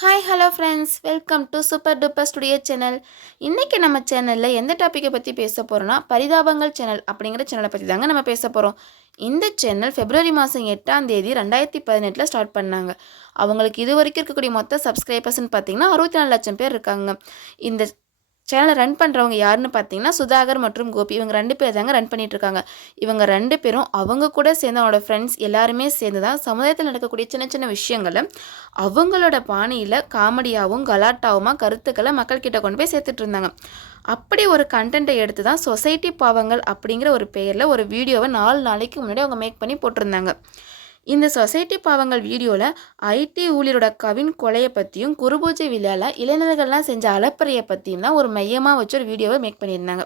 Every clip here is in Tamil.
Hi hello friends welcome to super duper studio channel இன்றைக்கி நம்ம சேனலில் எந்த டாப்பிக்கை பற்றி பேச போகிறோன்னா பரிதாபங்கள் சேனல் அப்படிங்கிற சேனலை பற்றி தாங்க நம்ம பேச போகிறோம் இந்த சேனல் பிப்ரவரி மாதம் எட்டாம் தேதி ரெண்டாயிரத்தி பதினெட்டில் ஸ்டார்ட் பண்ணாங்க. அவங்களுக்கு இது வரைக்கும் இருக்கக்கூடிய மொத்த சப்ஸ்கிரைபர்ஸ்னு பார்த்தீங்கன்னா அறுபத்தி நாலு லட்சம் பேர் இருக்காங்க. இந்த சேனலை ரன் பண்ணுறவங்க யாருன்னு பார்த்தீங்கன்னா சுதாகர் மற்றும் கோபி. இவங்க ரெண்டு பேர் தாங்க ரன் பண்ணிகிட்ருக்காங்க இவங்க ரெண்டு பேரும் அவங்க கூட சேர்ந்து அவனோட ஃப்ரெண்ட்ஸ் எல்லாருமே சேர்ந்து தான் சமுதாயத்தில் நடக்கக்கூடிய சின்ன சின்ன விஷயங்களை அவங்களோட பாணியில் காமெடியாகவும் கலாட்டாவுமா கருத்துக்களை மக்கள்கிட்ட கொண்டு போய் சேர்த்துட்டு இருந்தாங்க. அப்படி ஒரு கண்டென்ட்டை எடுத்து தான் சொசைட்டி பாவங்கள் அப்படிங்கிற ஒரு பெயரில் ஒரு வீடியோவை நாலு நாளைக்கு முன்னாடி அவங்க மேக் பண்ணி போட்டிருந்தாங்க. இந்த சொசைட்டி பாவங்கள் வீடியோவில் ஐடி ஊழியரோட கவின் கொலையை பற்றியும் குருபூஜை விழாவில் இளைஞர்கள்லாம் செஞ்ச அலப்பறையை பற்றியும் தான் ஒரு மையமாக வச்சு ஒரு வீடியோவை மேக் பண்ணியிருந்தாங்க.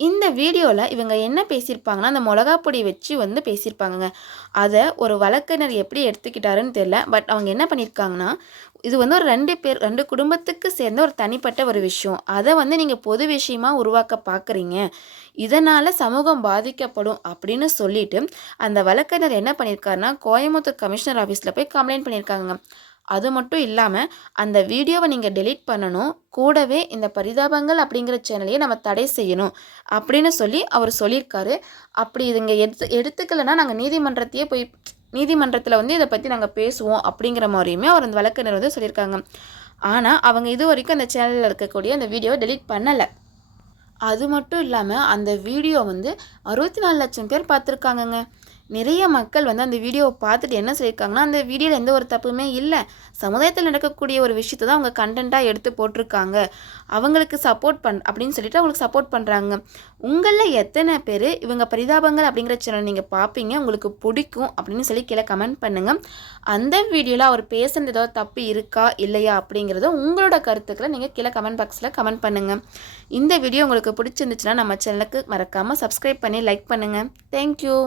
இந்த வீடியோவில் இவங்க என்ன பேசியிருப்பாங்கன்னா அந்த மிளகா பொடி வச்சு வந்து பேசியிருப்பாங்கங்க. அதை ஒரு வழக்கறிஞர் எப்படி எடுத்துக்கிட்டாருன்னு தெரில பட் அவங்க என்ன பண்ணியிருக்காங்கன்னா இது வந்து ஒரு ரெண்டு பேர் ரெண்டு குடும்பத்துக்கு சேர்ந்த ஒரு தனிப்பட்ட ஒரு விஷயம். அதை வந்து நீங்கள் பொது விஷயமா உருவாக்க பார்க்குறீங்க இதனால் சமூகம் பாதிக்கப்படும் அப்படின்னு சொல்லிட்டு அந்த வழக்கறிஞர் என்ன பண்ணியிருக்காருன்னா கோயம்புத்தூர் கமிஷனர் ஆஃபீஸில் போய் கம்ப்ளைண்ட் பண்ணியிருக்காங்க அது மட்டும் இல்லாமல் அந்த வீடியோவை நீங்கள் டெலீட் பண்ணணும். கூடவே இந்த பரிதாபங்கள் அப்படிங்கிற சேனலையே நம்ம தடை செய்யணும். அப்படின்னு சொல்லி அவர் சொல்லியிருக்காரு. அப்படி இதுங்க எடுத்து எடுத்துக்கலைன்னா நாங்கள் நீதிமன்றத்தையே போய் நீதிமன்றத்தில் வந்து இதை பற்றி நாங்கள் பேசுவோம் அப்படிங்கிற மாதிரியுமே அவர் அந்த வழக்கறிஞர் வந்து சொல்லியிருக்காங்க. ஆனால் அவங்க இது வரைக்கும் அந்த சேனலில் இருக்கக்கூடிய அந்த வீடியோவை டெலீட் பண்ணலை. அது மட்டும் இல்லாமல் அந்த வீடியோ வந்து அறுபத்தி நாலு லட்சம் பேர் பார்த்துருக்காங்கங்க. நிறைய மக்கள் வந்து அந்த வீடியோவை பார்த்துட்டு என்ன சொல்லியிருக்காங்கன்னா அந்த வீடியோவில் எந்த ஒரு தப்புமே இல்லை. சமுதாயத்தில் நடக்கக்கூடிய ஒரு விஷயத்தை தான் அவங்க கண்டென்ட்டாக எடுத்து போட்டிருக்காங்க. அவங்களுக்கு சப்போர்ட் பண் அப்படின்னு சொல்லிட்டு அவங்களுக்கு சப்போர்ட் பண்ணுறாங்க உங்களில் எத்தனை பேர் இவங்க பரிதாபங்கள் அப்படிங்கிற சேனல் நீங்கள் பார்ப்பீங்க உங்களுக்கு பிடிக்கும் அப்படின்னு சொல்லி கீழே கமெண்ட் பண்ணுங்கள் அந்த வீடியோவில் அவர் பேசுனது ஏதோ தப்பு இருக்கா இல்லையா அப்படிங்கிறத உங்களோட கருத்துக்களை நீங்கள் கீழே கமெண்ட் பாக்ஸில் கமெண்ட் பண்ணுங்கள் இந்த வீடியோ உங்களுக்கு பிடிச்சிருந்துச்சுன்னா நம்ம சேனலுக்கு மறக்காமல் சப்ஸ்கிரைப் பண்ணி லைக் பண்ணுங்கள் தேங்க்யூ